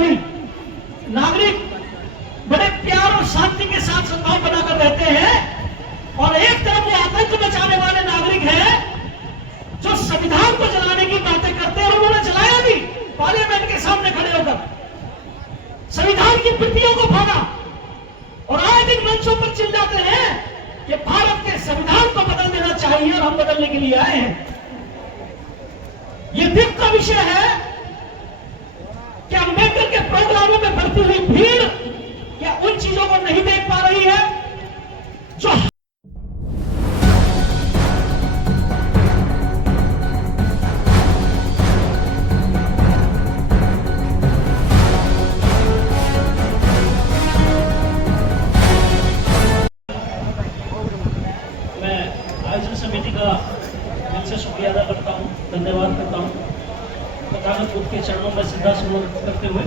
वाली नागरिक बड़े प्यार और शांति के साथ सद्भाव बनाकर रहते हैं, और एक तरफ वो आतंक मचाने वाले नागरिक हैं जो संविधान को जलाने की बातें करते हैं। और उन्होंने जलाया भी पार्लियामेंट के सामने खड़े होकर, संविधान की प्रतियों को फाड़ा, और आए दिन मंचों पर चिल्लाते हैं कि भारत के संविधान को बदल देना चाहिए और हम बदलने के लिए आए हैं। यह दुख का विषय है कि अंबेडकर के प्रोग्रामों में बढ़ती हुई भीड़ क्या उन चीजों को नहीं देख पा रही है जो मैं आयोजन समिति का दिल से शुक्रिया अदा करता हूँ, धन्यवाद करता हूँ। तथागत बुद्ध के चरणों में सीधा सुमन करते हुए,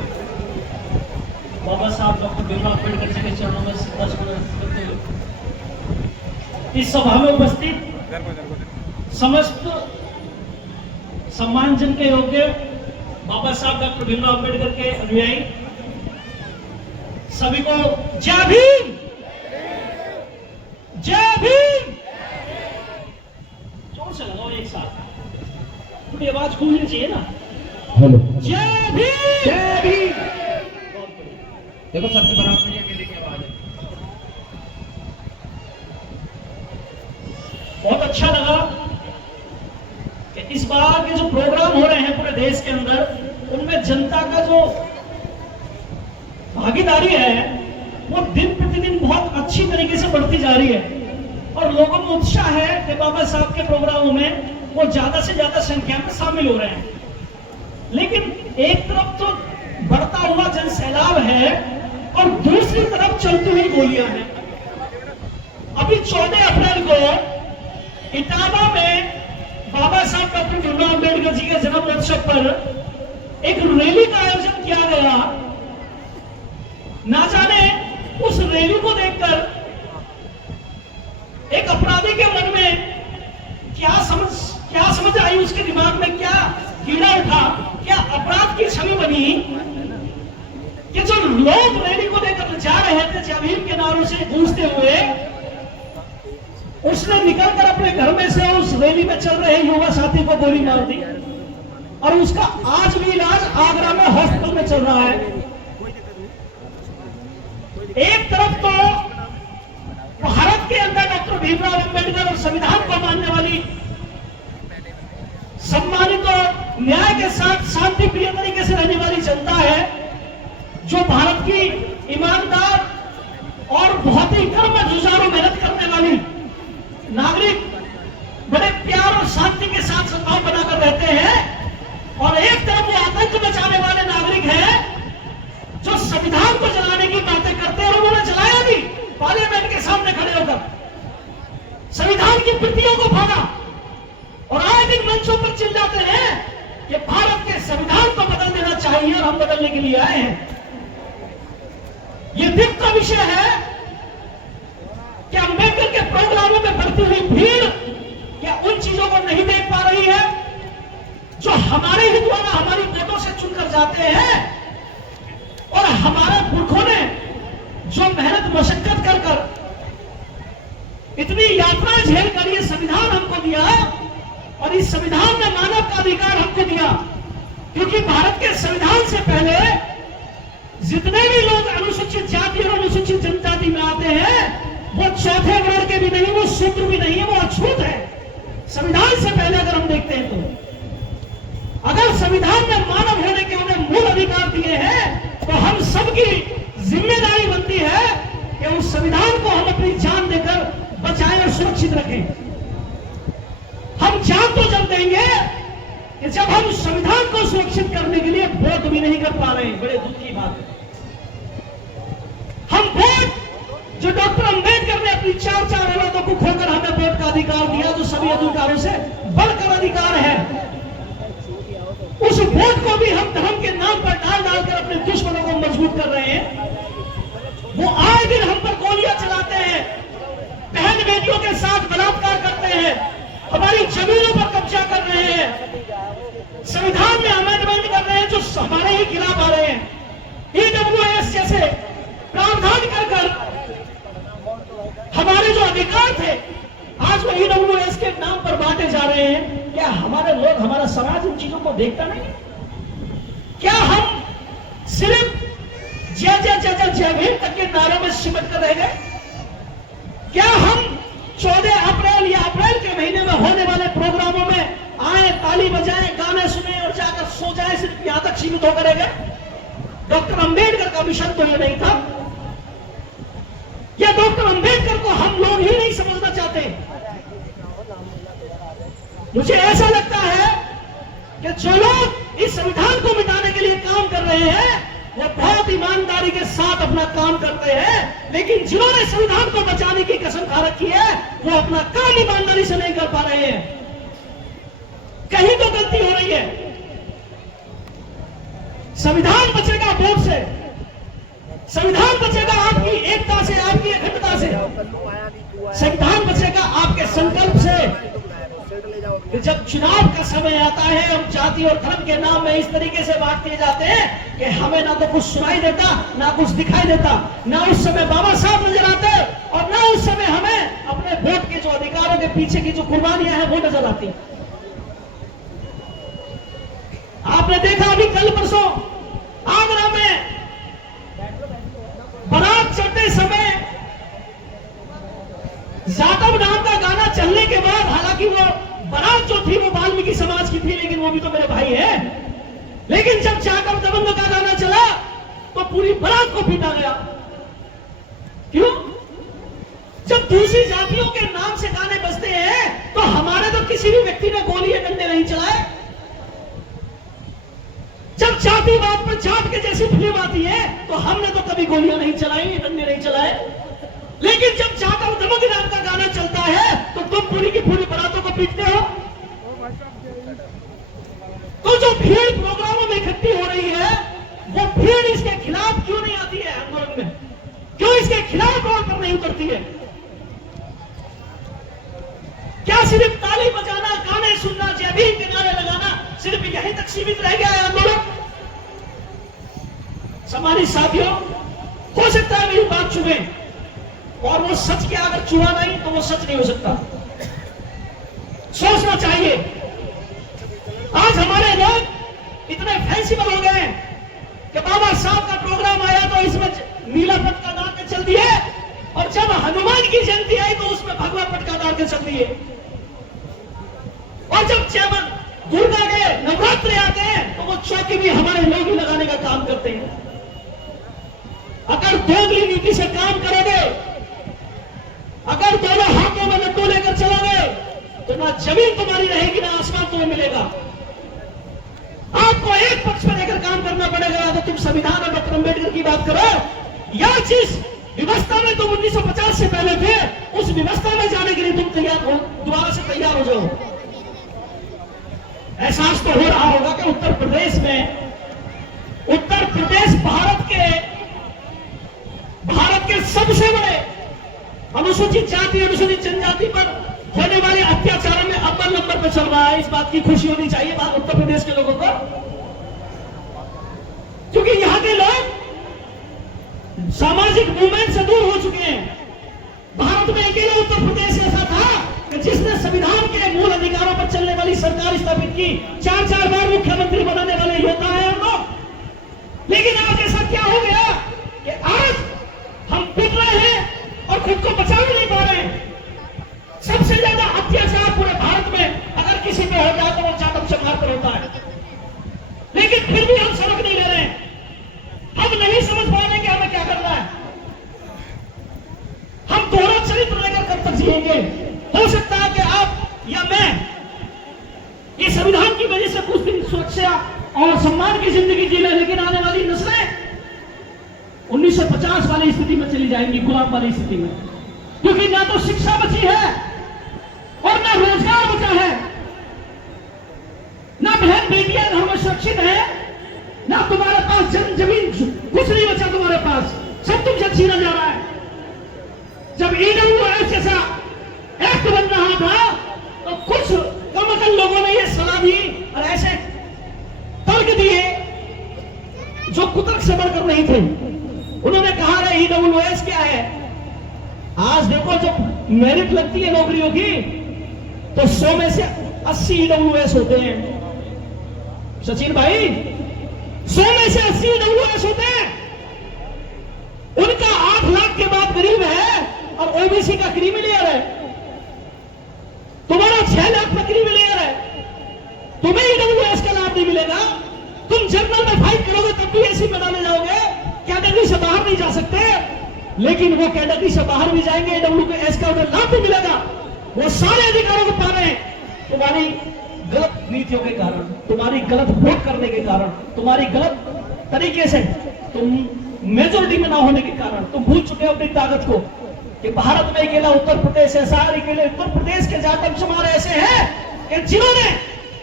बाबा साहब डॉक्टर भीमराव अम्बेडकर जी के चरणों में सीधा सुमन करते हुए इस सभा में उपस्थित समस्त सम्मानजन के योग्य बाबा साहब डॉक्टर भीमराव अम्बेडकर के अनुयायी सभी को जय भीम, जय भीम। जोर से लगाओ एक साथ, थोड़ी आवाज गूंजनी चाहिए ना। हेलो, जय भीम, जय भीम। देखो सबसे बराबर में ये मेले की आवाज है। बहुत अच्छा लगा कि इस बार के जो प्रोग्राम हो रहे हैं पूरे देश के अंदर, उनमें जनता का जो भागीदारी है वो दिन प्रतिदिन बहुत अच्छी तरीके से बढ़ती जा रही है, और लोगों में उत्साह है कि बाबा साहब के प्रोग्रामों में वो ज्यादा से ज्यादा संख्या में शामिल हो रहे हैं। लेकिन एक तरफ तो बढ़ता हुआ जन सैलाब है और दूसरी तरफ चलती हुई गोलियां हैं। अभी 14 अप्रैल को इटावा में बाबा साहब डॉक्टर भीमराव अम्बेडकर जी के जन्मोत्सव पर एक रैली का आयोजन किया गया। ना जाने उस रैली को देखकर एक अपराधी के मन में क्या समझ आई, उसके दिमाग में क्या कीड़ा उठा, क्या अपराध की छवि बनी कि जो लोग रैली को लेकर जा रहे थे जय भीम के नारों से गूंजते हुए, उसने निकलकर अपने घर में से उस रैली में चल रहे युवा साथी को गोली मार दी, और उसका आज भी इलाज आगरा में हॉस्पिटल में चल रहा है। एक तरफ तो भारत के अंदर डॉक्टर भीमराव अम्बेडकर और संविधान को मानने वाली सम्मानित और न्याय के साथ शांति प्रिय तरीके से रहने वाली जनता है, जो भारत की ईमानदार और बहुत ही कर्म जुझारू मेहनत करने वाली नागरिक बड़े प्यार और शांति के साथ सद्भाव बनाकर रहते हैं, और एक तरफ वो आतंक मचाने वाले नागरिक हैं जो संविधान को जलाने की बातें करते हैं। और उन्होंने जलाया भी पार्लियामेंट के सामने खड़े होकर, संविधान की प्रतियों को फाड़ा, और आए दिन मंचों पर चिल्लाते हैं कि भारत के संविधान को बदल देना चाहिए और हम बदलने के लिए आए हैं। यह दुख का विषय है कि अंबेडकर के प्रोग्रामों में बढ़ती हुई भीड़ क्या उन चीजों को नहीं देख पा रही है जो हमारे ही द्वारा हमारी वोटों से चुनकर जाते हैं, और हमारे पुरखों ने जो मेहनत मशक्कत कर कर इतनी यात्रा झेल कर ये संविधान हमको दिया, और इस संविधान ने मानव का अधिकार हमको दिया। क्योंकि भारत के संविधान से पहले जितने भी लोग अनुसूचित जाति और अनुसूचित जनजाति में आते हैं, वो चौथे वर्ग के भी नहीं, वो शूद्र भी नहीं है, वो अछूत है। संविधान से पहले अगर हम देखते हैं तो अगर संविधान में मानव होने के उन्हें मूल अधिकार दिए हैं, तो हम सबकी जिम्मेदारी बनती है कि उस संविधान को हम अपनी जान देकर बचाएं और सुरक्षित रखें। हम जान तो जब देंगे कि जब हम संविधान को सुरक्षित करने के लिए वोट भी नहीं कर पा रहे हैं। बड़े दुख की बात है। हम वोट जो डॉक्टर अंबेडकर ने अपनी 4 औलादों को खोकर हमें वोट का अधिकार दिया, जो सभी अधिकारों से बढ़कर अधिकार है, उस वोट को भी हम धर्म के नाम पर डालकर अपने दुश्मनों को मजबूत कर रहे हैं। वो आए दिन हम पर गोलियां चलाते हैं, बहन बेटियों के साथ बलात्कार करते हैं, हमारी जमीनों पर कब्जा कर रहे हैं, संविधान में अमेंडमेंट कर रहे हैं जो हमारे ही खिलाफ आ रहे हैं। हमारा समाज इन चीजों को देखता नहीं? क्या हम सिर्फ जय जय जय जय जय भीम तक के नारों में सिमट कर रह गए? क्या हम 14 अप्रैल या अप्रैल के महीने में होने वाले प्रोग्रामों में आए, ताली बजाएं, गाने सुने और जाकर सो जाए, सिर्फ यहां तक सीमित होकर रह गए? डॉक्टर अंबेडकर का मिशन तो ये नहीं था। या डॉक्टर अंबेडकर को हम लोग ही नहीं समझना चाहते? मुझे ऐसा लगता है कि जो लोग इस संविधान को मिटाने के लिए काम कर रहे हैं वो बहुत ईमानदारी के साथ अपना काम करते हैं, लेकिन जिन्होंने संविधान को बचाने की कसम खा रखी है वो अपना काम ईमानदारी से नहीं कर पा रहे हैं। कहीं तो गलती हो रही है। संविधान बचेगा वोट से, संविधान बचेगा आपकी एकता से, आपकी अखंडता से, संविधान बचेगा आपके संकल्प से। कि जब चुनाव का समय आता है हम जाति और धर्म के नाम में इस तरीके से बात किए जाते हैं कि हमें ना तो कुछ सुनाई देता, ना कुछ दिखाई देता, ना उस समय बाबा साहब नजर आते और ना उस समय हमें अपने वोट के जो अधिकारों के पीछे की जो कुर्बानियां हैं वो नजर आती। आपने देखा अभी कल परसों आगरा में बारात चढ़ते समय जाटव नाम का गाना चलने के बाद, हालांकि वो बारात जो थी वो वाल्मीकि समाज की थी, लेकिन वो भी तो मेरे भाई है, लेकिन जब जाटव दबंग का गाना चला तो पूरी बारात को पीटा गया। क्यों? जब दूसरी जातियों के नाम से गाने बजते हैं तो हमारे तो किसी भी व्यक्ति ने गोली या डंडे नहीं चलाए। जब जातिवाद पर जाट के जैसी फिल्म आती है तो हमने तो कभी गोलियां नहीं चलाई, डंडे नहीं चलाए, लेकिन जब जाटव दबंग नाम का गाना चलता है तो तुम पूरी की पूरी बारातों को पीटते हो। तो जो भीड़ प्रोग्रामों में इकट्ठी हो रही है वो भीड़ इसके खिलाफ क्यों नहीं आती है आंदोलन में? क्यों इसके खिलाफ रोड पर नहीं उतरती है? क्या सिर्फ ताली बजाना, गाने सुनना, जय भीम के नारे लगाना सिर्फ यहीं तक सीमित रह गया है आंदोलन? हमारे साथियों, हो सकता है मेरी बात चुने और वो सच के अगर चुना नहीं तो वो सच नहीं हो सकता। सोचना चाहिए। आज हमारे लोग इतने फैंसीबल हो गए कि बाबा साहब का प्रोग्राम आया तो इसमें नीला पटका डाल के चल दिए, और जब हनुमान की जयंती आई तो उसमें भगवा पटका डाल के चल दिए, और जब चैवन दुर्गा के नवरात्रे आते हैं तो वो चौकी भी हमारे लोग ही लगाने का काम करते हैं। अगर दोगली नीति से काम करोगे, अगर दोनों हाथों में लड्डू लेकर चलोगे तो ना जमीन तुम्हारी रहेगी ना आसमान तुम्हें मिलेगा। आपको एक पक्ष में लेकर काम करना पड़ेगा। तो तुम संविधान और डॉक्टर अंबेडकर की बात करो या जिस व्यवस्था में तुम 1950 से पहले थे उस व्यवस्था में जाने के लिए तुम तैयार हो, दोबारा से तैयार हो जाओ। एहसास तो हो रहा होगा कि उत्तर प्रदेश भारत के सबसे बड़े अनुसूचित जाति, अनुसूचित जनजाति पर होने वाले अत्याचारों में अव्वल नंबर पर चल रहा है। इस बात की खुशी होनी चाहिए बात उत्तर प्रदेश के लोगों को, क्योंकि यहां के लोग सामाजिक मूवमेंट से दूर हो चुके हैं। भारत में अकेला उत्तर प्रदेश ऐसा था कि जिसने संविधान के मूल अधिकारों पर चलने वाली सरकार स्थापित की। 4-4 बार मुख्यमंत्री बनाने वाले योद्धा हैं हम लोग। लेकिन आज ऐसा क्या हो गया कि आज हम पिट रहे हैं और खुद को बचा भी नहीं पा रहे हैं। सबसे ज्यादा अत्याचार पूरे भारत में अगर किसी पे हो जाए तो वो जाटव समाज पर होता है, लेकिन फिर भी हम सबक नहीं ले रहे हैं। हम नहीं समझ पा रहे कि हमें क्या करना है। हम दोहरा चरित्र लेकर कब तक जिएंगे? हो सकता है कि आप या मैं ये संविधान की वजह से कुछ दिन सुरक्षा और सम्मान की जिंदगी जी ले, लेकिन आने वाली नस्लें 1950 वाली स्थिति में चली जाएंगी, गुलाम वाली स्थिति में, क्योंकि ना तो शिक्षा बची है और ना रोजगार बचा है, ना बहन बेटियां घर में सुरक्षित है, ना तुम्हारे पास जमीन कुछ नहीं बचा तुम्हारे पास, सब तुमसे छीना जा रहा है। जब ईडब्ल्यूएस जैसा एक्ट बन रहा था तो कुछ कम लोगों ने यह सलाह दी और ऐसे तर्क दिए जो कुतर्क से बढ़कर नहीं थे। उन्होंने कहा रे ईडब्ल्यूएस क्या है? आज देखो जब मेरिट लगती है नौकरियों की तो 100 में से 80 ईडब्ल्यूएस होते हैं। सचिन भाई, 100 में से 80 EWS होते हैं, उनका 8 लाख के बाद गरीब है और ओबीसी का क्रीमिलियर है। तुम्हारा 6 लाख का क्रीमिलियर है, तुम्हें EWS का लाभ नहीं मिलेगा। तुम जर्नल में फाइट करोगे तब भी एसी में डाले जाओगे, कैटेगरी से बाहर नहीं जा सकते। लेकिन वो कैटेगरी से बाहर भी जाएंगे, EWS का उन्हें लाभ भी मिलेगा। वो सारे अधिकारों को पा रहे हैं तुम्हारी गलत नीतियों के कारण, तुम्हारी गलत वोट करने के कारण, तुम्हारी गलत तरीके से तुम मेजोरिटी में ना होने के कारण। तुम भूल चुके हो अपनी ताकत को कि भारत में अकेला उत्तर प्रदेश है, सारे अकेले उत्तर प्रदेश के जाटम शुमार ऐसे हैं कि जिन्होंने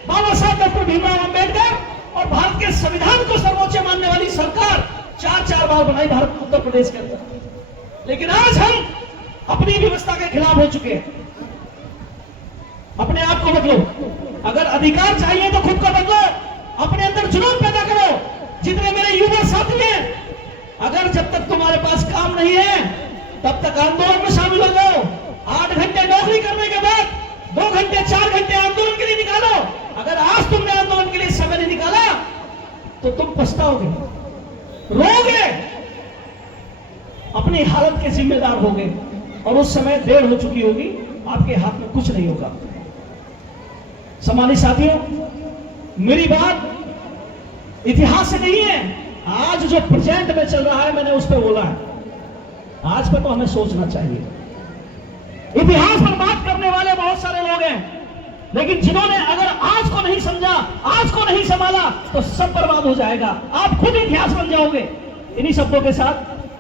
बाबा साहब डॉक्टर भीमराव अंबेडकर और भारत के संविधान को सर्वोच्च मानने वाली सरकार 4-4 बार बनाई भारत उत्तर प्रदेश के अंदर। लेकिन आज हम अपनी व्यवस्था के खिलाफ हो चुके हैं। अपने आप को बदलो, अगर अधिकार चाहिए तो खुद को बदलो, अपने अंदर जुनून पैदा करो। जितने मेरे युवा साथी हैं, अगर जब तक तुम्हारे पास काम नहीं है तब तक आंदोलन में शामिल हो जाओ। 8 घंटे नौकरी करने के बाद 2 घंटे 4 घंटे आंदोलन के लिए निकालो। अगर आज तुमने आंदोलन के लिए समय नहीं निकाला तो तुम पछताओगे, रोगे, अपनी हालत के जिम्मेदार होगे और उस समय देर हो चुकी होगी, आपके हाथ में कुछ नहीं होगा। सम्मानित साथियों, मेरी बात इतिहास से नहीं है, आज जो प्रेजेंट में चल रहा है मैंने उस पर बोला है। आज पर तो हमें सोचना चाहिए। इतिहास पर बात करने वाले बहुत सारे लोग हैं, लेकिन जिन्होंने अगर आज को नहीं समझा, आज को नहीं संभाला तो सब बर्बाद हो जाएगा। आप खुद इतिहास बन जाओगे। इन्हीं शब्दों के साथ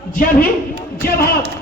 जय भीम, जय भारत।